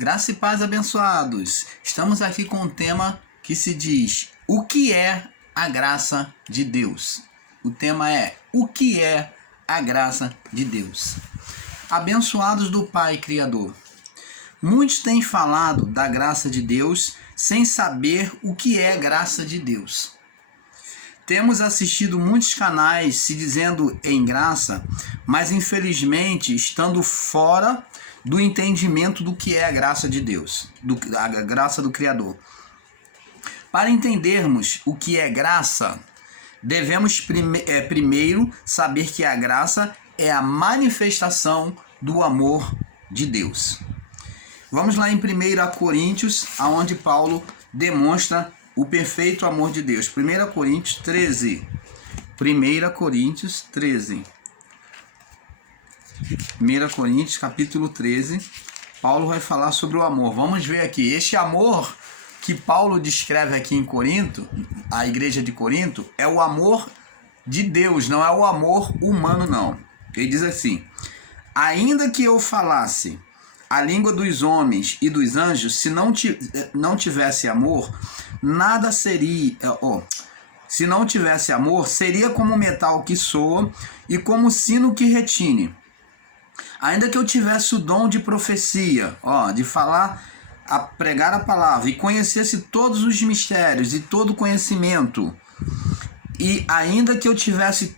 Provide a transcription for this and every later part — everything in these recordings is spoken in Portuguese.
Graça e paz, abençoados. Estamos aqui com um tema que se diz: o que é a graça de Deus? O tema é: o que é a graça de Deus? Abençoados do Pai Criador. Muitos têm falado da graça de Deus sem saber o que é graça de Deus. Temos assistido muitos canais se dizendo em graça, mas infelizmente estando fora do entendimento do que é a graça de Deus, a graça do Criador. Para entendermos o que é graça, devemos primeiro saber que a graça é a manifestação do amor de Deus. Vamos lá em 1 Coríntios, onde Paulo demonstra o perfeito amor de Deus. 1 Coríntios 13. 1 Coríntios 13. 1 Coríntios, capítulo 13, Paulo vai falar sobre o amor. Vamos ver aqui, este amor que Paulo descreve aqui em Corinto, a igreja de Corinto, é o amor de Deus, não é o amor humano, não. Ele diz assim: ainda que eu falasse a língua dos homens e dos anjos, se não tivesse amor, nada seria... se não tivesse amor, seria como metal que soa e como sino que retine. Ainda que eu tivesse o dom de profecia, de falar, pregar a palavra, e conhecesse todos os mistérios e todo o conhecimento, e ainda que eu tivesse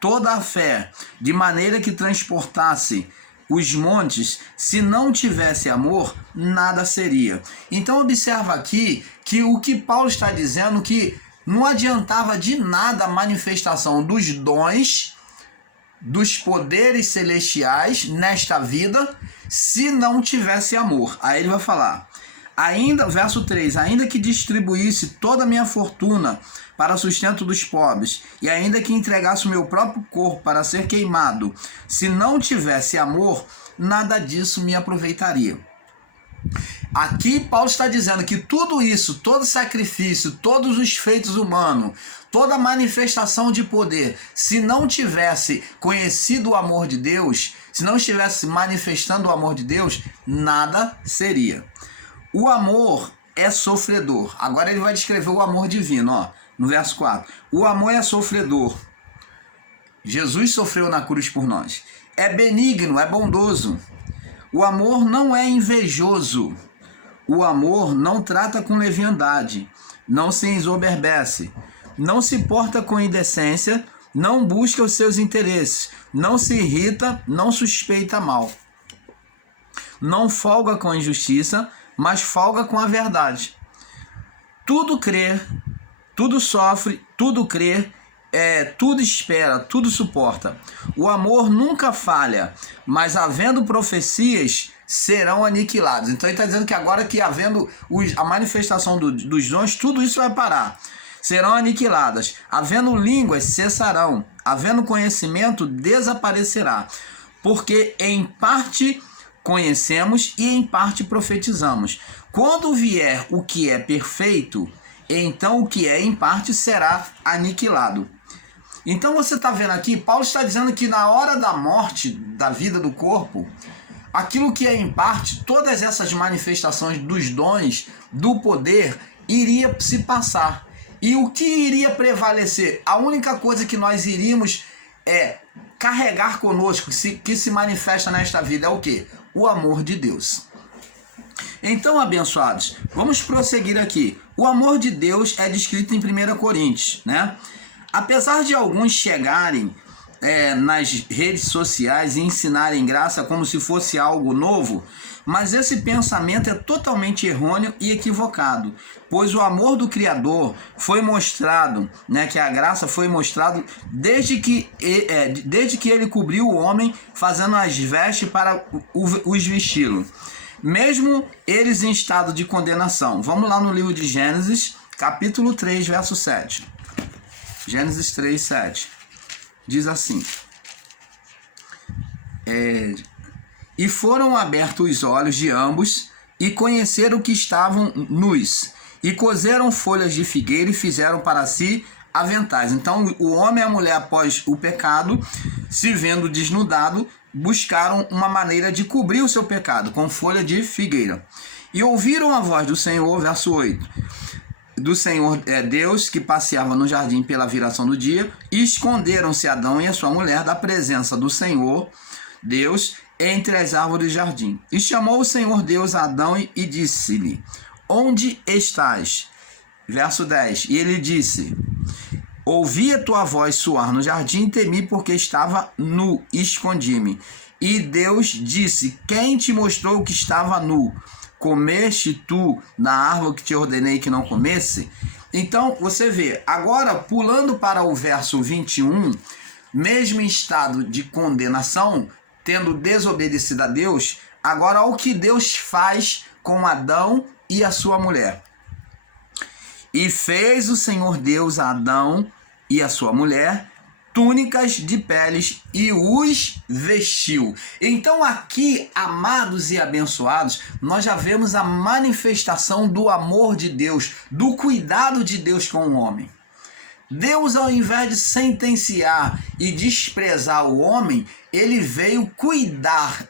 toda a fé, de maneira que transportasse os montes, se não tivesse amor, nada seria. Então observa aqui que o que Paulo está dizendo, que não adiantava de nada a manifestação dos dons, dos poderes celestiais nesta vida, se não tivesse amor. Aí ele vai falar, verso 3, ainda que distribuísse toda a minha fortuna para sustento dos pobres, e ainda que entregasse o meu próprio corpo para ser queimado, se não tivesse amor, nada disso me aproveitaria. Aqui Paulo está dizendo que tudo isso, todo sacrifício, todos os feitos humanos, toda manifestação de poder, se não tivesse conhecido o amor de Deus, se não estivesse manifestando o amor de Deus, nada seria. O amor é sofredor. Agora ele vai descrever o amor divino, no verso 4. O amor é sofredor. Jesus sofreu na cruz por nós. É benigno, é bondoso. O amor não é invejoso. O amor não trata com leviandade, não se ensoberbece, não se porta com indecência, não busca os seus interesses, não se irrita, não suspeita mal. Não folga com a injustiça, mas folga com a verdade. Tudo crê, tudo sofre, tudo crê, tudo espera, tudo suporta. O amor nunca falha, mas havendo profecias, serão aniquilados. Então ele está dizendo que agora que havendo a manifestação dos dons, tudo isso vai parar. Serão aniquiladas. Havendo línguas, cessarão. Havendo conhecimento, desaparecerá. Porque em parte conhecemos e em parte profetizamos. Quando vier o que é perfeito, então o que é em parte será aniquilado. Então você está vendo aqui, Paulo está dizendo que na hora da morte, da vida do corpo, aquilo que é em parte, todas essas manifestações dos dons, do poder, iria se passar. E o que iria prevalecer? A única coisa que nós iríamos carregar conosco, que se manifesta nesta vida, é o quê? O amor de Deus. Então, abençoados, vamos prosseguir aqui. O amor de Deus é descrito em 1 Coríntios, né? Apesar de alguns chegarem nas redes sociais e ensinarem graça como se fosse algo novo, mas esse pensamento é totalmente errôneo e equivocado, pois o amor do Criador foi mostrado, que a graça foi mostrado desde que ele cobriu o homem, fazendo as vestes para os vesti-lo, mesmo eles em estado de condenação. Vamos lá no livro de Gênesis, capítulo 3, verso 7. Gênesis 3, 7. Diz assim: e foram abertos os olhos de ambos, e conheceram que estavam nus, e coseram folhas de figueira e fizeram para si aventais. Então o homem e a mulher, após o pecado, se vendo desnudado, buscaram uma maneira de cobrir o seu pecado com folha de figueira. E ouviram a voz do Senhor, verso 8, do Senhor Deus que passeava no jardim pela viração do dia, e esconderam-se Adão e a sua mulher da presença do Senhor Deus entre as árvores do jardim. E chamou o Senhor Deus a Adão e disse-lhe: onde estás? Verso 10. E ele disse: ouvi a tua voz soar no jardim, temi porque estava nu, escondi-me. E Deus disse: quem te mostrou que estava nu? Comeste tu da árvore que te ordenei que não comesse? Então, você vê, agora pulando para o verso 21, mesmo em estado de condenação, tendo desobedecido a Deus, agora olha o que Deus faz com Adão e a sua mulher. E fez o Senhor Deus a Adão e a sua mulher túnicas de peles e os vestiu. Então aqui, amados e abençoados, nós já vemos a manifestação do amor de Deus, do cuidado de Deus com o homem. Deus, ao invés de sentenciar e desprezar o homem, ele veio cuidar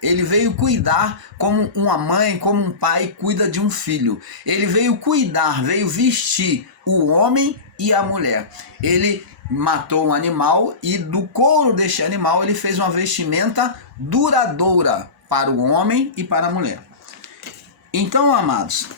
como uma mãe, como um pai cuida de um filho. Ele veio cuidar, veio vestir o homem e a mulher. Ele matou um animal e do couro deste animal ele fez uma vestimenta duradoura para o homem e para a mulher. Então, amados,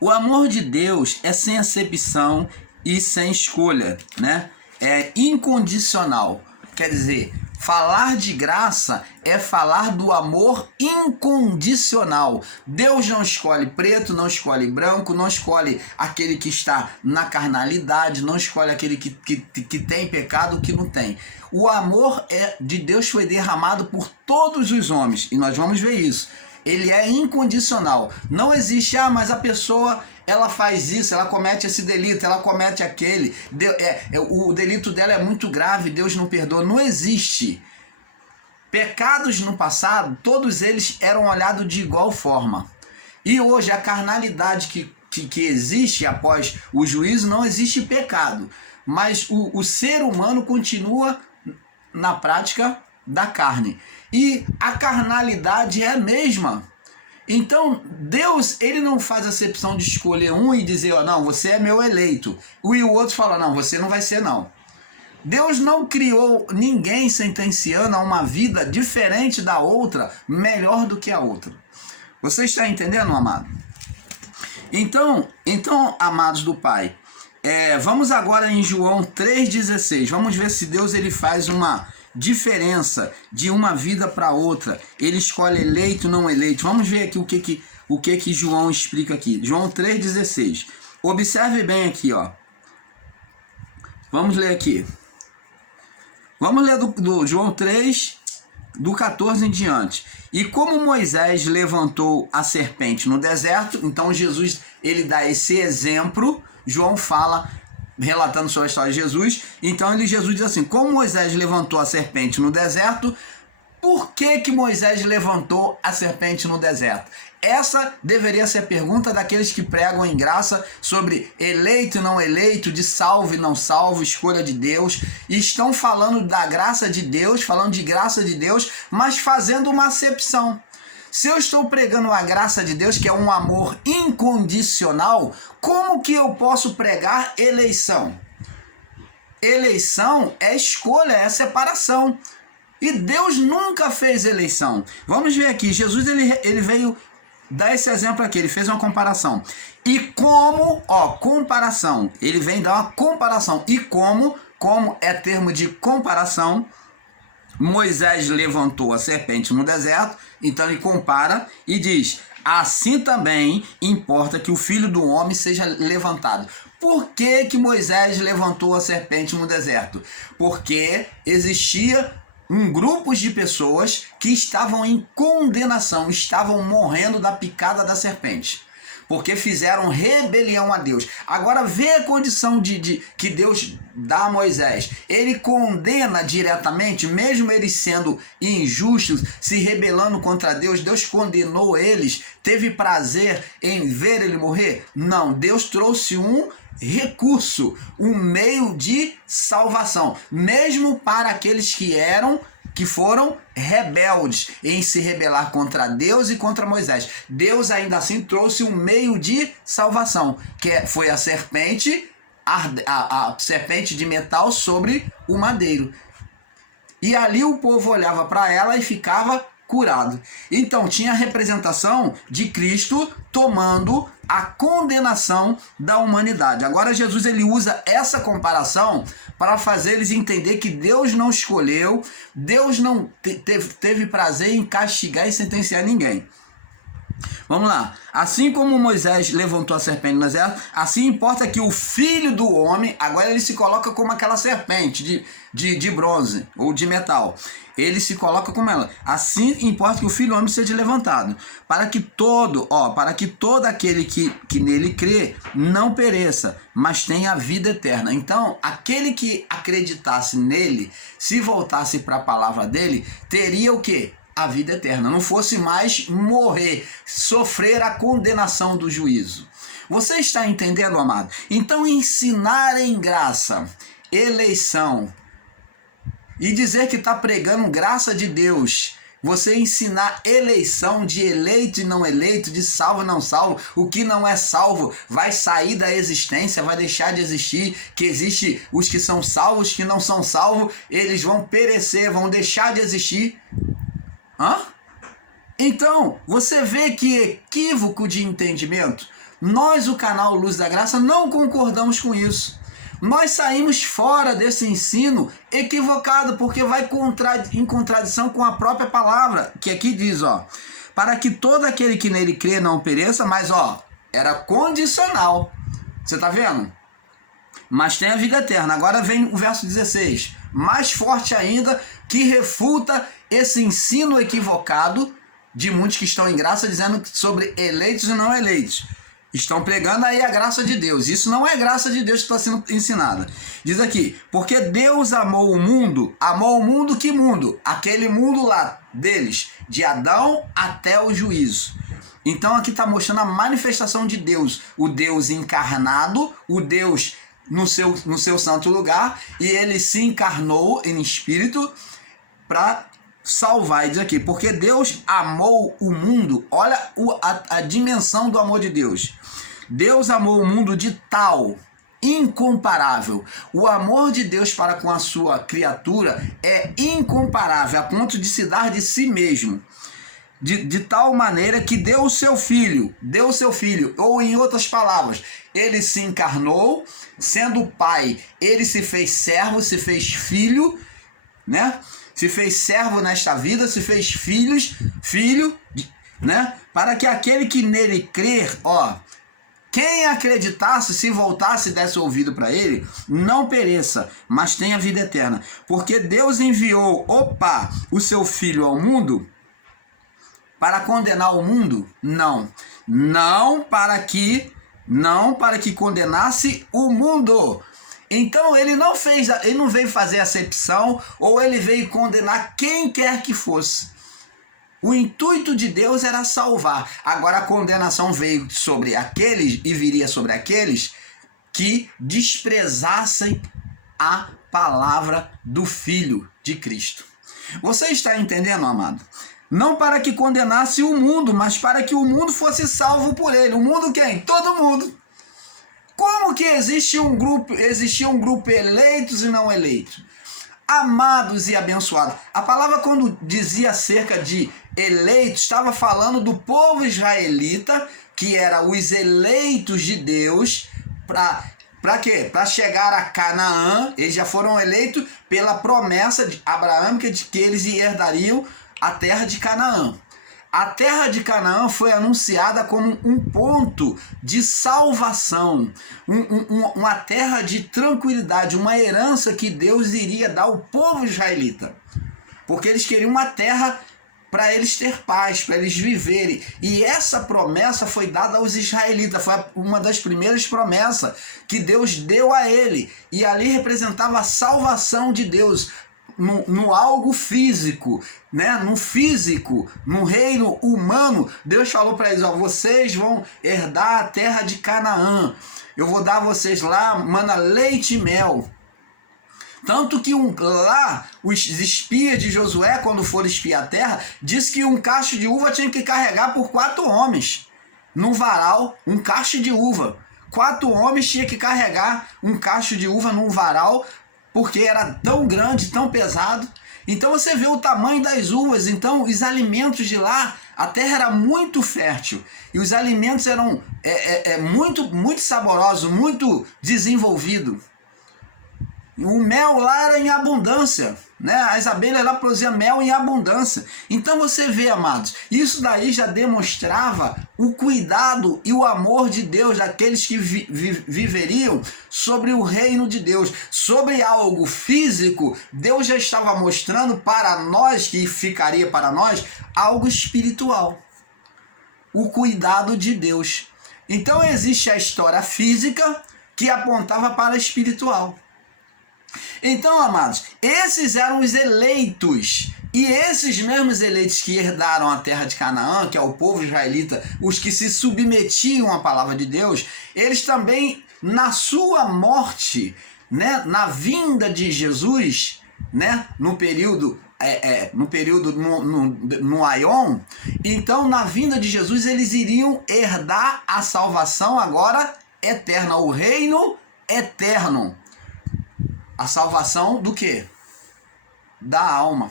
o amor de Deus é sem acepção e sem escolha, né? É incondicional. Quer dizer, falar de graça é falar do amor incondicional. Deus não escolhe preto, não escolhe branco, não escolhe aquele que está na carnalidade, não escolhe aquele que tem pecado, que não tem. O amor de Deus foi derramado por todos os homens, e nós vamos ver isso. Ele é incondicional. Não existe, mas a pessoa, ela faz isso, ela comete esse delito, ela comete aquele, o delito dela é muito grave, Deus não perdoa. Não existe. Pecados no passado, todos eles eram olhados de igual forma. E hoje a carnalidade que existe após o juízo, não existe pecado. Mas o ser humano continua na prática da carne. E a carnalidade é a mesma. Então, Deus, ele não faz acepção de escolher um e dizer, não, você é meu eleito. E o outro fala, não, você não vai ser, não. Deus não criou ninguém sentenciando a uma vida diferente da outra, melhor do que a outra. Você está entendendo, amado? Então, amados do Pai, vamos agora em João 3,16. Vamos ver se Deus ele faz uma diferença de uma vida para outra. Ele escolhe eleito, não eleito. Vamos ver aqui o que João explica aqui. João 3,16. Observe bem aqui, ó. Vamos ler aqui. Vamos ler do João 3, do 14 em diante. E como Moisés levantou a serpente no deserto, então Jesus, ele dá esse exemplo. João fala, relatando sobre a história de Jesus. Então Jesus diz assim: como Moisés levantou a serpente no deserto, por que Moisés levantou a serpente no deserto? Essa deveria ser a pergunta daqueles que pregam em graça sobre eleito e não eleito, de salvo e não salvo, escolha de Deus. E estão falando da graça de Deus, falando de graça de Deus, mas fazendo uma acepção. Se eu estou pregando a graça de Deus, que é um amor incondicional, como que eu posso pregar eleição? Eleição é escolha, é separação. E Deus nunca fez eleição. Vamos ver aqui, Jesus ele veio dar esse exemplo aqui, ele fez uma comparação. E como, comparação, ele vem dar uma comparação. E como é termo de comparação, Moisés levantou a serpente no deserto, então ele compara e diz: assim também importa que o Filho do Homem seja levantado. Por que Moisés levantou a serpente no deserto? Porque existia um grupo de pessoas que estavam em condenação, estavam morrendo da picada da serpente, porque fizeram rebelião a Deus. Agora vê a condição que Deus dá a Moisés. Ele condena diretamente, mesmo eles sendo injustos, se rebelando contra Deus. Deus condenou eles, teve prazer em ver ele morrer? Não, Deus trouxe um recurso, um meio de salvação, mesmo para aqueles que eram que foram rebeldes em se rebelar contra Deus e contra Moisés. Deus ainda assim trouxe um meio de salvação, que foi a serpente, a serpente de metal sobre o madeiro. E ali o povo olhava para ela e ficava curado. Então tinha a representação de Cristo tomando a condenação da humanidade. Agora Jesus ele usa essa comparação para fazer eles entender que Deus não escolheu, Deus não teve prazer em castigar e sentenciar ninguém. Vamos lá. Assim como Moisés levantou a serpente no deserto, assim importa que o filho do homem, agora ele se coloca como aquela serpente de bronze ou de metal. Ele se coloca como ela. Assim importa que o filho do homem seja levantado, para que todo aquele que nele crê não pereça, mas tenha a vida eterna. Então, aquele que acreditasse nele, se voltasse para a palavra dele, teria o quê? A vida eterna, não fosse mais morrer, sofrer a condenação do juízo. Você está entendendo, amado? Então, ensinar em graça, eleição, e dizer que está pregando graça de Deus, você ensinar eleição de eleito e não eleito, de salvo e não salvo, o que não é salvo vai sair da existência, vai deixar de existir, que existe os que são salvos, os que não são salvos, eles vão perecer, vão deixar de existir. Então, você vê que equívoco de entendimento. Nós, o canal Luz da Graça, não concordamos com isso. Nós saímos fora desse ensino equivocado, porque vai em contradição com a própria palavra, que aqui diz, para que todo aquele que nele crê não pereça, mas, era condicional. Você tá vendo? Mas tem a vida eterna. Agora vem o verso 16, mais forte ainda, que refuta esse ensino equivocado de muitos que estão em graça, dizendo sobre eleitos e não eleitos. Estão pregando aí a graça de Deus. Isso não é graça de Deus que está sendo ensinada. Diz aqui, porque Deus amou o mundo que mundo? Aquele mundo lá deles, de Adão até o juízo. Então aqui está mostrando a manifestação de Deus, o Deus encarnado, o Deus no seu santo lugar, e ele se encarnou em espírito para salvar. E diz aqui, porque Deus amou o mundo. Olha a dimensão do amor de Deus. Deus amou o mundo de tal, incomparável. O amor de Deus para com a sua criatura é incomparável, a ponto de se dar de si mesmo. De tal maneira que deu o seu filho, ou em outras palavras, ele se encarnou, sendo pai, ele se fez servo, se fez filho, né? Se fez servo nesta vida, se fez filho, né? Para que aquele que nele crer, quem acreditasse, se voltasse e desse ouvido para ele, não pereça, mas tenha vida eterna. Porque Deus enviou, o seu filho ao mundo para condenar o mundo? Não para que condenasse o mundo. Então ele não veio fazer acepção, ou ele veio condenar quem quer que fosse. O intuito de Deus era salvar. Agora a condenação veio sobre aqueles e viria sobre aqueles que desprezassem a palavra do Filho de Cristo. Você está entendendo, amado? Não para que condenasse o mundo, mas para que o mundo fosse salvo por ele. O mundo quem? Todo mundo. Como que existia um grupo eleitos e não eleitos? Amados e abençoados. A palavra, quando dizia acerca de eleitos, estava falando do povo israelita, que era os eleitos de Deus, para quê? Para chegar a Canaã. Eles já foram eleitos pela promessa de Abraão, de que eles herdariam a terra de Canaã. A terra de Canaã foi anunciada como um ponto de salvação, uma terra de tranquilidade, uma herança que Deus iria dar ao povo israelita. Porque eles queriam uma terra para eles ter paz, para eles viverem. E essa promessa foi dada aos israelitas, foi uma das primeiras promessas que Deus deu a ele. E ali representava a salvação de Deus. No algo físico, né? No físico, no reino humano, Deus falou para eles, vocês vão herdar a terra de Canaã, eu vou dar a vocês lá, mana leite e mel. Tanto que lá, os espias de Josué, quando foram espiar a terra, diz que um cacho de uva tinha que carregar por 4 homens. No varal, um cacho de uva. 4 homens tinham que carregar um cacho de uva num varal, porque era tão grande, tão pesado. Então você vê o tamanho das uvas. Então os alimentos de lá, a terra era muito fértil. E os alimentos eram muito saborosos, muito desenvolvidos. O mel lá era em abundância, né? As abelhas lá produziam mel em abundância. Então você vê, amados, isso daí já demonstrava o cuidado e o amor de Deus daqueles que viveriam sobre o reino de Deus. Sobre algo físico, Deus já estava mostrando para nós, que ficaria para nós, algo espiritual. O cuidado de Deus. Então existe a história física que apontava para a espiritual. Então, amados, esses eram os eleitos. E esses mesmos eleitos que herdaram a terra de Canaã, que é o povo israelita, os que se submetiam à palavra de Deus, eles também, na sua morte, né, na vinda de Jesus, né, no período no Aion, então na vinda de Jesus eles iriam herdar a salvação agora eterna, o reino eterno. A salvação do quê? Da alma.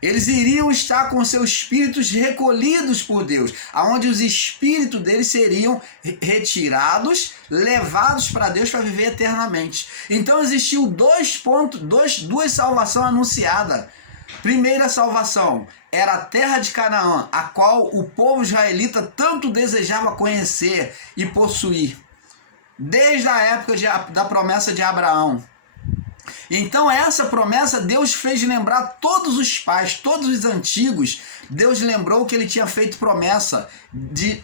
Eles iriam estar com seus espíritos recolhidos por Deus, aonde os espíritos deles seriam retirados, levados para Deus para viver eternamente. Então existiu duas salvações anunciadas. Primeira salvação era a terra de Canaã, a qual o povo israelita tanto desejava conhecer e possuir, desde a época da promessa de Abraão. Então essa promessa Deus fez lembrar todos os pais, todos os antigos. Deus lembrou que ele tinha feito promessa de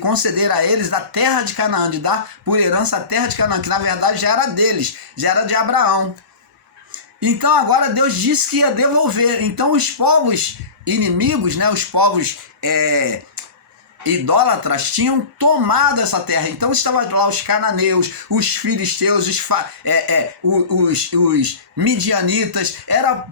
conceder a eles da terra de Canaã, de dar por herança a terra de Canaã, que na verdade já era deles, já era de Abraão. Então agora Deus disse que ia devolver. Então os povos inimigos, né, os povos idólatras tinham tomado essa terra. Então estavam lá os cananeus, os filisteus, os midianitas, era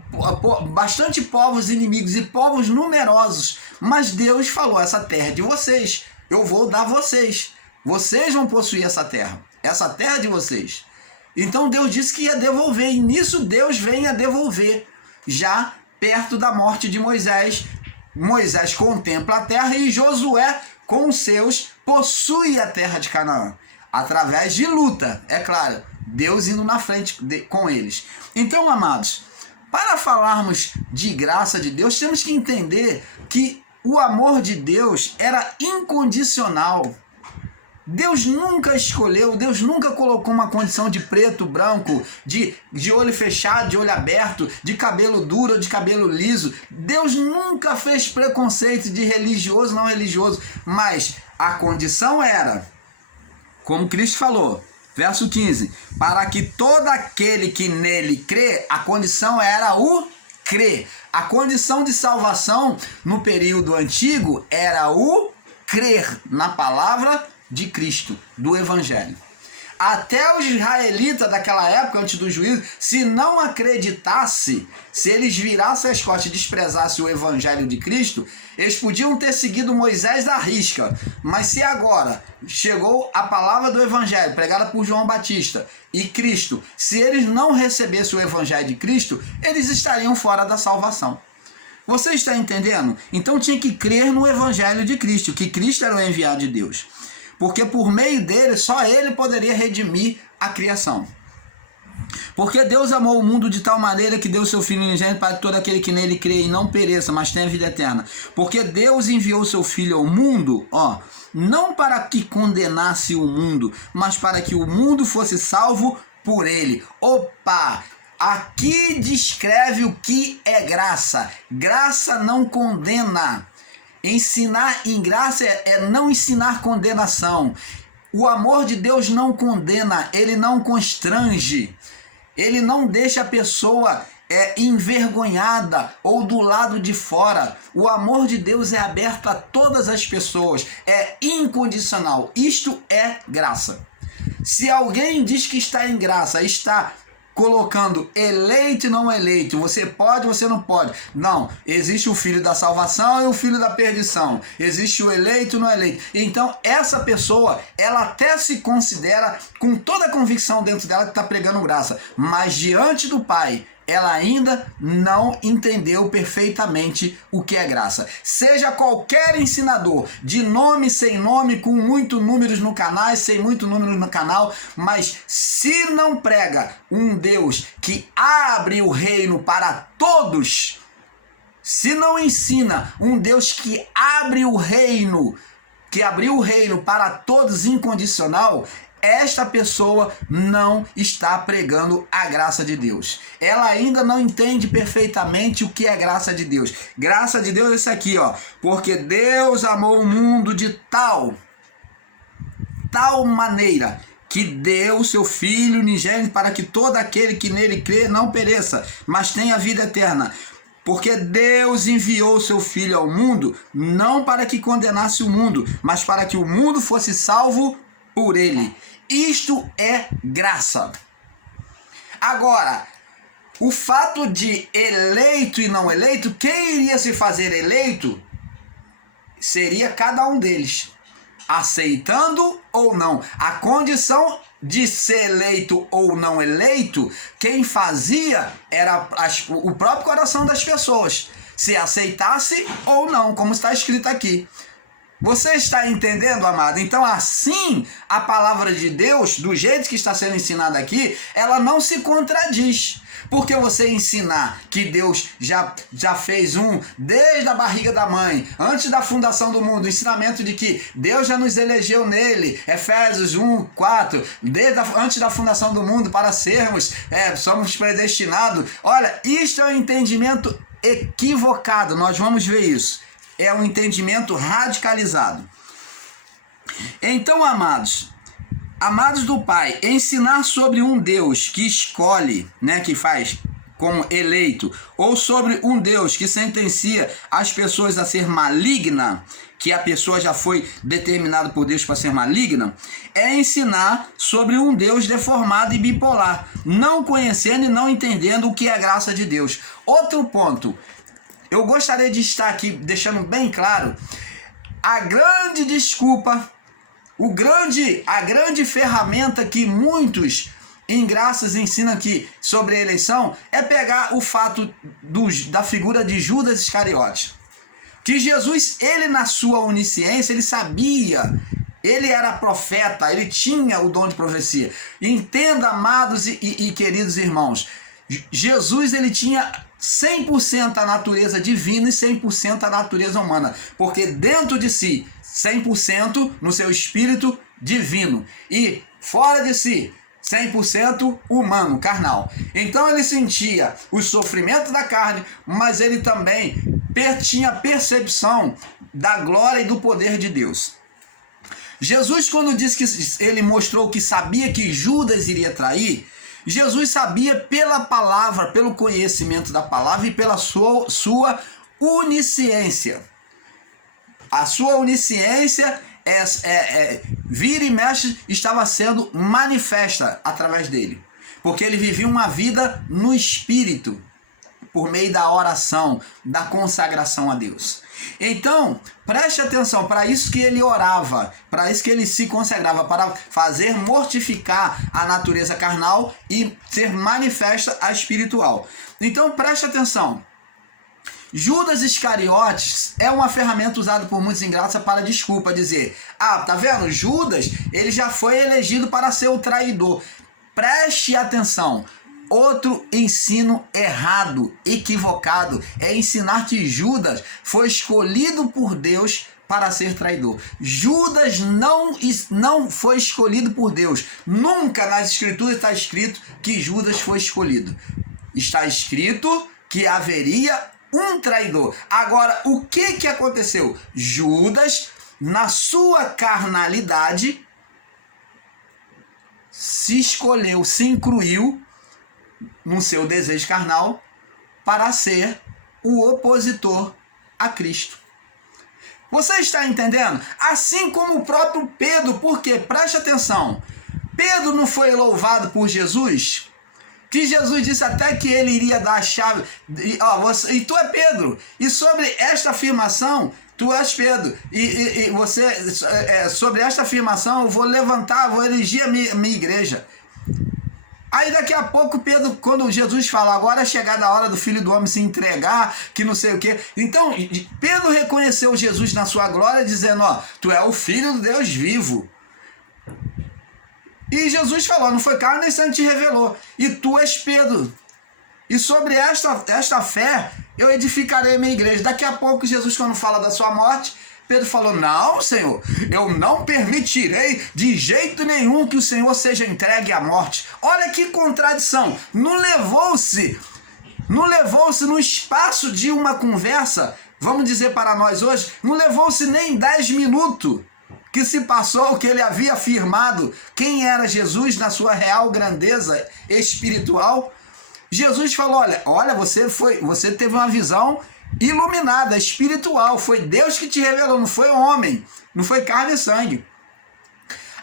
bastante povos inimigos e povos numerosos. Mas Deus falou: essa terra é de vocês, eu vou dar a vocês, vocês vão possuir essa terra é de vocês. Então Deus disse que ia devolver, e nisso Deus vem a devolver, já perto da morte de Moisés. Moisés contempla a terra e Josué, com os seus, possui a terra de Canaã, através de luta, é claro, Deus indo na frente com eles. Então, amados, para falarmos de graça de Deus, temos que entender que o amor de Deus era incondicional. Deus nunca escolheu, Deus nunca colocou uma condição de preto, branco, de olho fechado, de olho aberto, de cabelo duro ou de cabelo liso. Deus nunca fez preconceito de religioso, não religioso, mas a condição era, como Cristo falou, verso 15, para que todo aquele que nele crê, a condição era o crer. A condição de salvação no período antigo era o crer na palavra de Cristo, do Evangelho. Até os israelitas daquela época, antes do juízo, se não acreditasse, se eles virassem as costas e desprezassem o Evangelho de Cristo, eles podiam ter seguido Moisés à risca. Mas se agora chegou a palavra do Evangelho, pregada por João Batista, e Cristo, se eles não recebessem o Evangelho de Cristo, eles estariam fora da salvação. Você está entendendo? Então tinha que crer no Evangelho de Cristo, que Cristo era o enviado de Deus. Porque por meio dele, só ele poderia redimir a criação. Porque Deus amou o mundo de tal maneira que deu seu Filho unigênito para todo aquele que nele crê e não pereça, mas tenha vida eterna. Porque Deus enviou seu Filho ao mundo, não para que condenasse o mundo, mas para que o mundo fosse salvo por ele. Opa! Aqui descreve o que é graça. Graça não condena. Ensinar em graça é não ensinar condenação. O amor de Deus não condena, ele não constrange, ele não deixa a pessoa envergonhada ou do lado de fora. O amor de Deus é aberto a todas as pessoas, é incondicional. Isto é graça. Se alguém diz que está em graça, está colocando eleito e não eleito, você pode, você não pode. Não, existe o filho da salvação e o filho da perdição. Existe o eleito e o não eleito. Então, essa pessoa, ela até se considera, com toda a convicção dentro dela, que está pregando graça. Mas diante do Pai, ela ainda não entendeu perfeitamente o que é graça. Seja qualquer ensinador, de nome, sem nome, com muitos números no canal, sem muito número no canal, mas se não prega um Deus que abre o reino para todos, se não ensina um Deus que abre o reino, que abriu o reino para todos incondicional, esta pessoa não está pregando a graça de Deus. Ela ainda não entende perfeitamente o que é graça de Deus. Graça de Deus é isso aqui, ó. Porque Deus amou o mundo de tal maneira que deu o seu Filho unigênito para que todo aquele que nele crê não pereça, mas tenha vida eterna. Porque Deus enviou o seu Filho ao mundo, não para que condenasse o mundo, mas para que o mundo fosse salvo por ele. Isto é graça. Agora, o fato de eleito e não eleito, quem iria se fazer eleito seria cada um deles, aceitando ou não. A condição de ser eleito ou não eleito, quem fazia era o próprio coração das pessoas, se aceitasse ou não, como está escrito aqui. Você está entendendo, amado? Então, assim, a palavra de Deus, do jeito que está sendo ensinada aqui, ela não se contradiz. Porque você ensinar que Deus já fez desde a barriga da mãe, antes da fundação do mundo, o ensinamento de que Deus já nos elegeu nele, Efésios 1:4, antes da fundação do mundo, para sermos, somos predestinados. Olha, isto é um entendimento equivocado, nós vamos ver isso. É um entendimento radicalizado. Então, amados do Pai, ensinar sobre um Deus que escolhe, que faz como eleito, ou sobre um Deus que sentencia as pessoas a ser maligna, que a pessoa já foi determinada por Deus para ser maligna, é ensinar sobre um Deus deformado e bipolar, não conhecendo e não entendendo o que é a graça de Deus. Outro ponto, eu gostaria de estar aqui deixando bem claro, a grande desculpa, a grande ferramenta que muitos ingraços ensinam aqui sobre a eleição é pegar o fato da figura de Judas Iscariotes. Que Jesus, ele na sua onisciência, ele sabia, ele era profeta, ele tinha o dom de profecia. Entenda, amados e queridos irmãos, Jesus, ele tinha 100% a natureza divina e 100% a natureza humana, porque dentro de si, 100% no seu espírito divino e fora de si, 100% humano, carnal. Então ele sentia os sofrimentos da carne, mas ele também tinha percepção da glória e do poder de Deus. Jesus, quando disse que ele mostrou que sabia que Judas iria trair, Jesus sabia pela palavra, pelo conhecimento da palavra e pela sua onisciência. A sua onisciência vira e mexe estava sendo manifesta através dele. Porque ele vivia uma vida no Espírito, por meio da oração, da consagração a Deus. Então, preste atenção, para isso que ele orava, para isso que ele se consagrava, para fazer mortificar a natureza carnal e ser manifesta a espiritual. Então, preste atenção. Judas Iscariotes é uma ferramenta usada por muitos ingratos para desculpa, dizer, tá vendo? Judas, ele já foi elegido para ser o traidor. Preste atenção. Outro ensino errado, equivocado, é ensinar que Judas foi escolhido por Deus para ser traidor. Judas não foi escolhido por Deus. Nunca nas escrituras está escrito que Judas foi escolhido. Está escrito que haveria um traidor. Agora, o que aconteceu? Judas, na sua carnalidade, se escolheu, se incluiu no seu desejo carnal para ser o opositor a Cristo. Você está entendendo? Assim como o próprio Pedro, porque preste atenção, Pedro não foi louvado por Jesus? que Jesus disse até que ele iria dar a chave, e tu é Pedro, e sobre esta afirmação, tu és Pedro, e você, sobre esta afirmação, eu vou levantar, vou erigir a minha igreja. Aí daqui a pouco Pedro, quando Jesus fala, agora é chegada a hora do Filho do Homem se entregar, que não sei o quê. Então, Pedro reconheceu Jesus na sua glória, dizendo, tu é o Filho do Deus vivo. E Jesus falou, não foi carne nem sangue te revelou, e tu és Pedro. E sobre esta fé, eu edificarei a minha igreja. Daqui a pouco Jesus, quando fala da sua morte, Pedro falou, não, Senhor, eu não permitirei de jeito nenhum que o Senhor seja entregue à morte. Olha que contradição. Não levou-se no espaço de uma conversa, vamos dizer para nós hoje, não levou-se nem 10 minutos que se passou que ele havia afirmado quem era Jesus na sua real grandeza espiritual. Jesus falou, olha, você teve uma visão iluminada, espiritual, foi Deus que te revelou, não foi homem, não foi carne e sangue.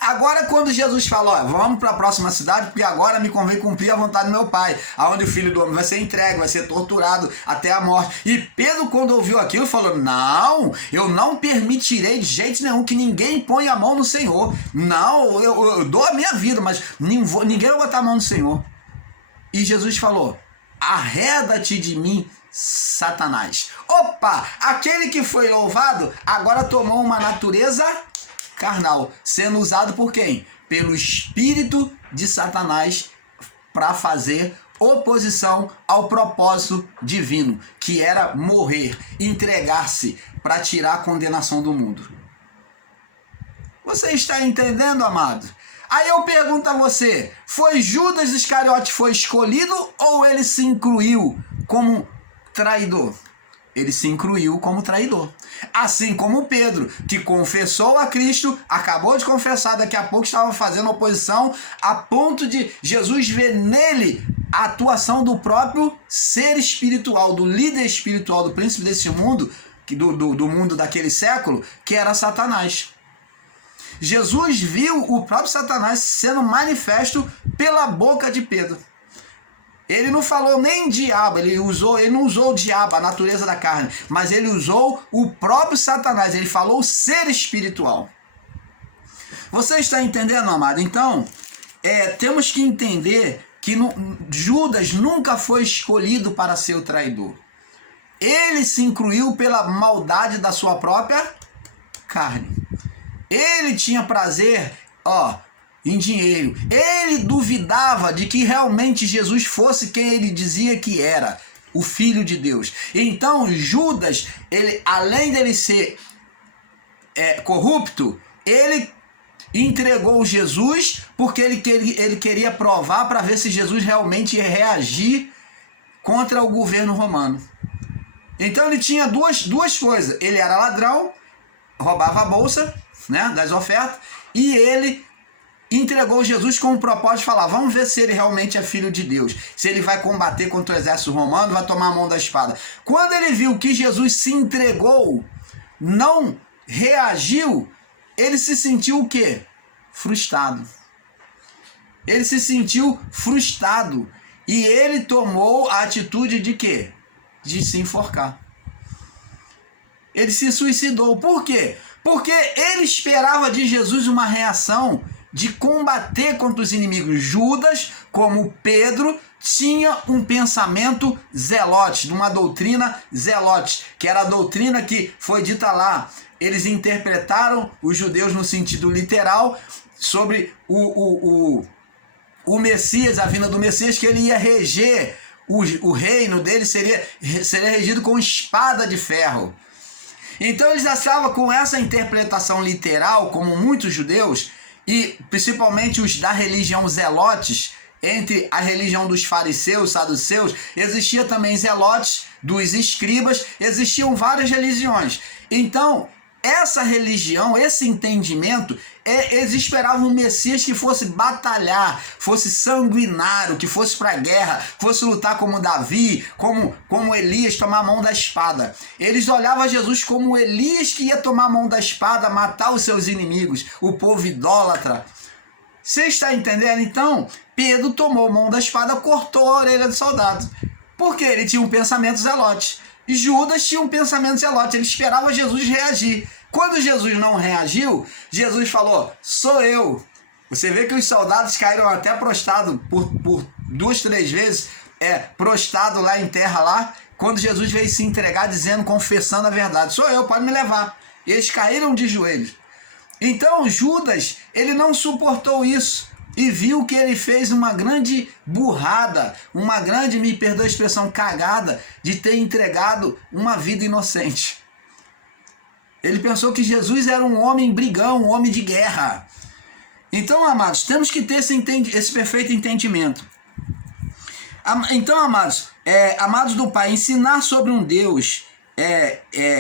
Agora quando Jesus falou, vamos para a próxima cidade, porque agora me convém cumprir a vontade do meu Pai, aonde o Filho do Homem vai ser entregue, vai ser torturado até a morte. E Pedro, quando ouviu aquilo, falou, não, eu não permitirei de jeito nenhum que ninguém ponha a mão no Senhor. Não, eu dou a minha vida, mas ninguém vai botar a mão no Senhor. E Jesus falou, arreda-te de mim, Satanás. Opa, aquele que foi louvado agora tomou uma natureza carnal, sendo usado por quem? Pelo espírito de Satanás para fazer oposição ao propósito divino, que era morrer, entregar-se para tirar a condenação do mundo. Você está entendendo, amado? Aí eu pergunto a você, foi Judas Iscariote foi escolhido ou ele se incluiu como traidor? Ele se incluiu como traidor. Assim como Pedro, que confessou a Cristo, acabou de confessar, daqui a pouco estava fazendo oposição, a ponto de Jesus ver nele a atuação do próprio ser espiritual, do líder espiritual, do príncipe desse mundo, do mundo daquele século, que era Satanás. Jesus viu o próprio Satanás sendo manifesto pela boca de Pedro. Ele não falou nem diabo, ele não usou o diabo, a natureza da carne, mas ele usou o próprio Satanás, ele falou o ser espiritual. Você está entendendo, amado? Então, temos que entender que Judas nunca foi escolhido para ser o traidor. Ele se incluiu pela maldade da sua própria carne. Ele tinha prazer, em dinheiro. Ele duvidava de que realmente Jesus fosse quem ele dizia que era, o Filho de Deus. Então Judas, além dele ser corrupto, ele entregou Jesus porque ele queria provar para ver se Jesus realmente ia reagir contra o governo romano. Então ele tinha duas coisas. Ele era ladrão, roubava a bolsa, das ofertas, e ele entregou Jesus com o propósito de falar, vamos ver se ele realmente é filho de Deus, se ele vai combater contra o exército romano, vai tomar a mão da espada. Quando ele viu que Jesus se entregou, não reagiu, ele se sentiu o quê? Frustrado. Ele se sentiu frustrado e ele tomou a atitude de quê? De se enforcar. Ele se suicidou. Por quê? Porque ele esperava de Jesus uma reação de combater contra os inimigos. Judas, como Pedro, tinha um pensamento zelote, de uma doutrina zelote, que era a doutrina que foi dita lá. Eles interpretaram os judeus no sentido literal sobre o Messias, a vinda do Messias, que ele ia reger, o reino dele seria regido com espada de ferro. Então eles estavam com essa interpretação literal, como muitos judeus, e principalmente os da religião zelotes, entre a religião dos fariseus, saduceus, existia também zelotes, dos escribas, existiam várias religiões. Então, essa religião, esse entendimento, eles esperavam um Messias que fosse batalhar, fosse sanguinário, que fosse para a guerra, fosse lutar como Davi, como Elias, tomar a mão da espada. Eles olhavam Jesus como Elias que ia tomar a mão da espada, matar os seus inimigos, o povo idólatra. Você está entendendo? Então, Pedro tomou mão da espada, cortou a orelha do soldado. Porque ele tinha um pensamento zelote. Judas tinha um pensamento zelote, ele esperava Jesus reagir. Quando Jesus não reagiu, Jesus falou, sou eu. Você vê que os soldados caíram até prostrado por 2, 3 vezes, prostrado lá em terra lá, quando Jesus veio se entregar dizendo, confessando a verdade, sou eu, pode me levar. E eles caíram de joelhos. Então Judas, ele não suportou isso e viu que ele fez uma grande burrada, uma grande, me perdoa a expressão, cagada, de ter entregado uma vida inocente. Ele pensou que Jesus era um homem brigão, um homem de guerra. Então, amados, temos que ter esse perfeito entendimento. Então, amados do Pai, ensinar sobre um Deus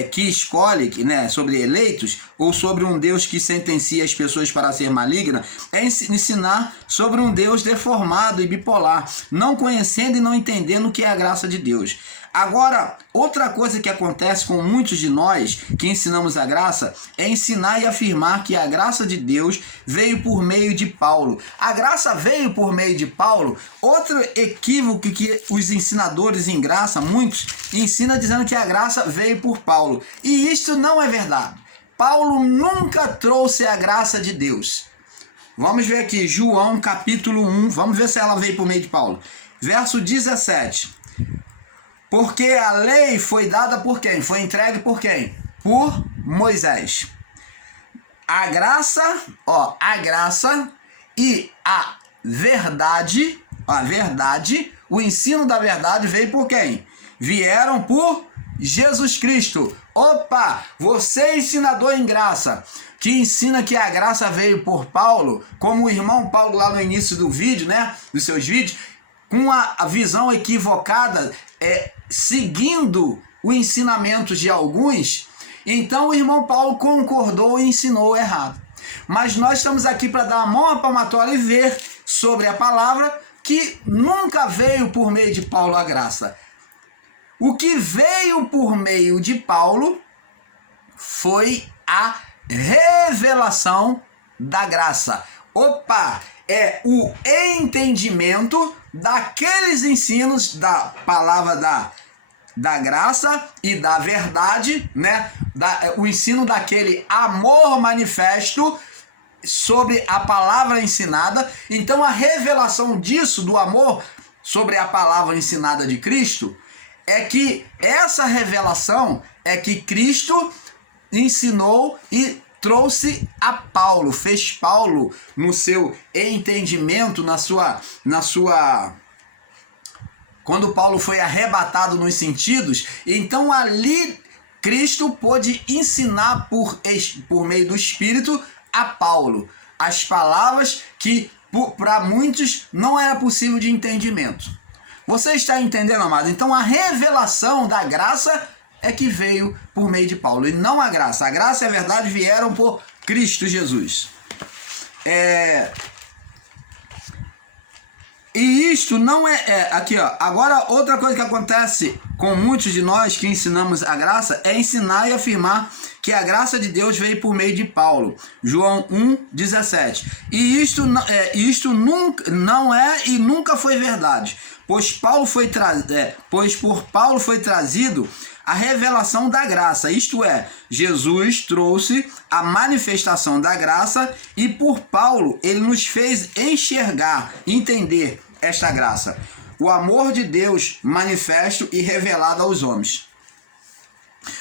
que escolhe, né, sobre eleitos, ou sobre um Deus que sentencia as pessoas para ser maligna, é ensinar sobre um Deus deformado e bipolar, não conhecendo e não entendendo o que é a graça de Deus. Agora, outra coisa que acontece com muitos de nós que ensinamos a graça é ensinar e afirmar que a graça de Deus veio por meio de Paulo. A graça veio por meio de Paulo. Outro equívoco que os ensinadores em graça, muitos, ensinam dizendo que a graça veio por Paulo. E isto não é verdade. Paulo nunca trouxe a graça de Deus. Vamos ver aqui, João capítulo 1, vamos ver se ela veio por meio de Paulo. Verso 17. Porque a lei foi dada por quem? Foi entregue por quem? Por Moisés. A graça e a verdade, o ensino da verdade veio por quem? Vieram por Jesus Cristo. Opa, você ensinador em graça, que ensina que a graça veio por Paulo, como o irmão Paulo lá no início do vídeo, né? Dos seus vídeos, com a visão equivocada, seguindo o ensinamento de alguns, então o irmão Paulo concordou e ensinou errado. Mas nós estamos aqui para dar a mão à palmatória e ver sobre a palavra que nunca veio por meio de Paulo a graça. O que veio por meio de Paulo foi a revelação da graça. Opa! É o entendimento daqueles ensinos da palavra da graça e da verdade, né? O ensino daquele amor manifesto sobre a palavra ensinada. Então a revelação disso, do amor sobre a palavra ensinada de Cristo, é que essa revelação é que Cristo ensinou e trouxe a Paulo, fez Paulo no seu entendimento, na sua quando Paulo foi arrebatado nos sentidos, então ali Cristo pôde ensinar por meio do Espírito a Paulo as palavras que para muitos não era possível de entendimento. Você está entendendo, amado? Então a revelação da graça é que veio por meio de Paulo, e não a graça. A graça e a verdade vieram por Cristo Jesus. E isto não aqui, ó. Agora, outra coisa que acontece com muitos de nós que ensinamos a graça é ensinar e afirmar que a graça de Deus veio por meio de Paulo. João 1,17. E isto nunca, não é e nunca foi verdade. Pois por Paulo foi trazido a revelação da graça, isto é, Jesus trouxe a manifestação da graça e por Paulo ele nos fez enxergar, entender esta graça. O amor de Deus manifesto e revelado aos homens.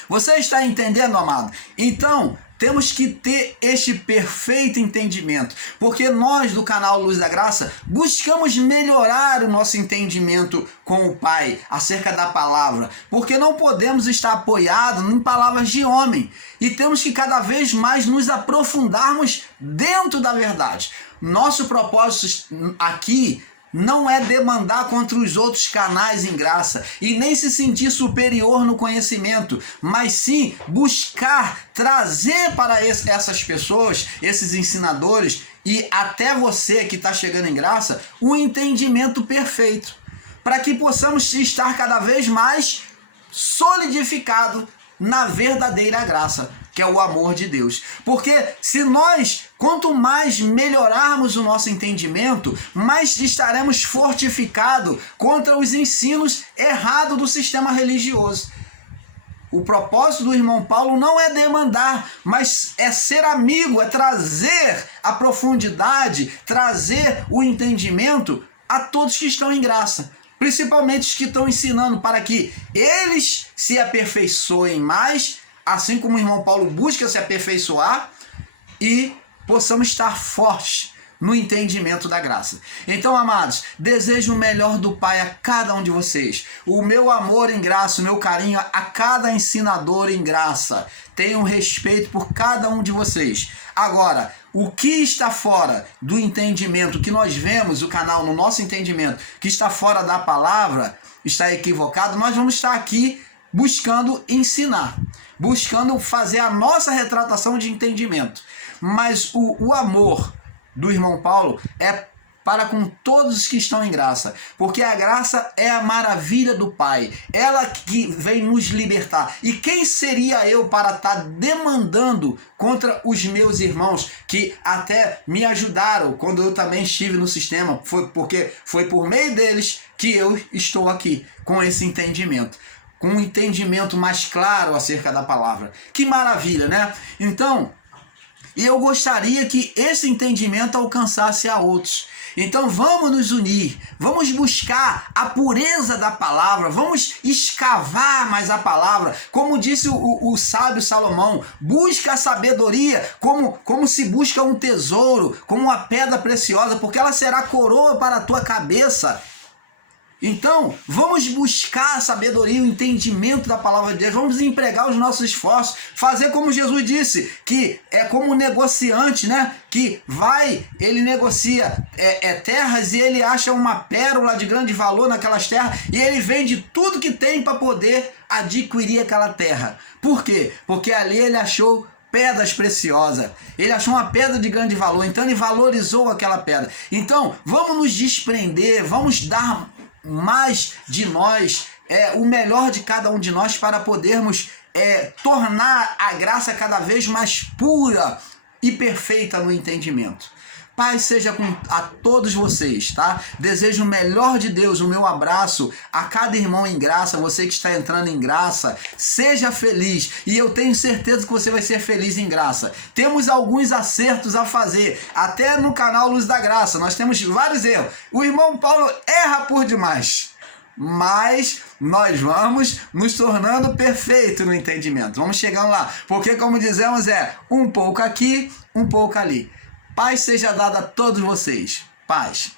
Você está entendendo, amado? Então, temos que ter este perfeito entendimento, porque nós do canal Luz da Graça buscamos melhorar o nosso entendimento com o Pai acerca da palavra, porque não podemos estar apoiados em palavras de homem e temos que cada vez mais nos aprofundarmos dentro da verdade. Nosso propósito aqui não é demandar contra os outros canais em graça e nem se sentir superior no conhecimento, mas sim buscar trazer para essas pessoas, esses ensinadores e até você que está chegando em graça, o entendimento perfeito, para que possamos estar cada vez mais solidificados na verdadeira graça, que é o amor de Deus. Porque se nós, quanto mais melhorarmos o nosso entendimento, mais estaremos fortificados contra os ensinos errados do sistema religioso. O propósito do irmão Paulo não é demandar, mas é ser amigo, é trazer a profundidade, trazer o entendimento a todos que estão em graça. Principalmente os que estão ensinando para que eles se aperfeiçoem mais, assim como o irmão Paulo busca se aperfeiçoar, e possamos estar fortes no entendimento da graça. Então, amados, desejo o melhor do Pai a cada um de vocês. O meu amor em graça, o meu carinho a cada ensinador em graça. Tenho respeito por cada um de vocês. Agora, o que está fora do entendimento, que nós vemos o canal no nosso entendimento, que está fora da palavra, está equivocado, nós vamos estar aqui buscando ensinar, buscando fazer a nossa retratação de entendimento. Mas o amor do irmão Paulo é para com todos os que estão em graça, porque a graça é a maravilha do Pai, ela que vem nos libertar. E quem seria eu para estar demandando contra os meus irmãos que até me ajudaram quando eu também estive no sistema? Porque foi por meio deles que eu estou aqui com esse entendimento, com um entendimento mais claro acerca da palavra. Que maravilha, né? Então, e eu gostaria que esse entendimento alcançasse a outros. Então vamos nos unir, vamos buscar a pureza da palavra, vamos escavar mais a palavra. Como disse o sábio Salomão, busca a sabedoria como se busca um tesouro, como uma pedra preciosa, porque ela será coroa para a tua cabeça. Então, vamos buscar a sabedoria, o entendimento da palavra de Deus, vamos empregar os nossos esforços, fazer como Jesus disse, que é como um negociante, né? Que ele negocia terras e ele acha uma pérola de grande valor naquelas terras e ele vende tudo que tem para poder adquirir aquela terra. Por quê? Porque ali ele achou pedras preciosas, ele achou uma pedra de grande valor, então ele valorizou aquela pedra. Então, vamos nos desprender, vamos dar mais de nós, o melhor de cada um de nós, para podermos tornar a graça cada vez mais pura e perfeita no entendimento. Paz seja com a todos vocês, tá? Desejo o melhor de Deus, o meu abraço a cada irmão em graça, você que está entrando em graça, seja feliz, e eu tenho certeza que você vai ser feliz em graça. Temos alguns acertos a fazer, até no canal Luz da Graça, nós temos vários erros. O irmão Paulo erra por demais, mas nós vamos nos tornando perfeitos no entendimento, vamos chegando lá, porque como dizemos, um pouco aqui, um pouco ali. Paz seja dada a todos vocês. Paz.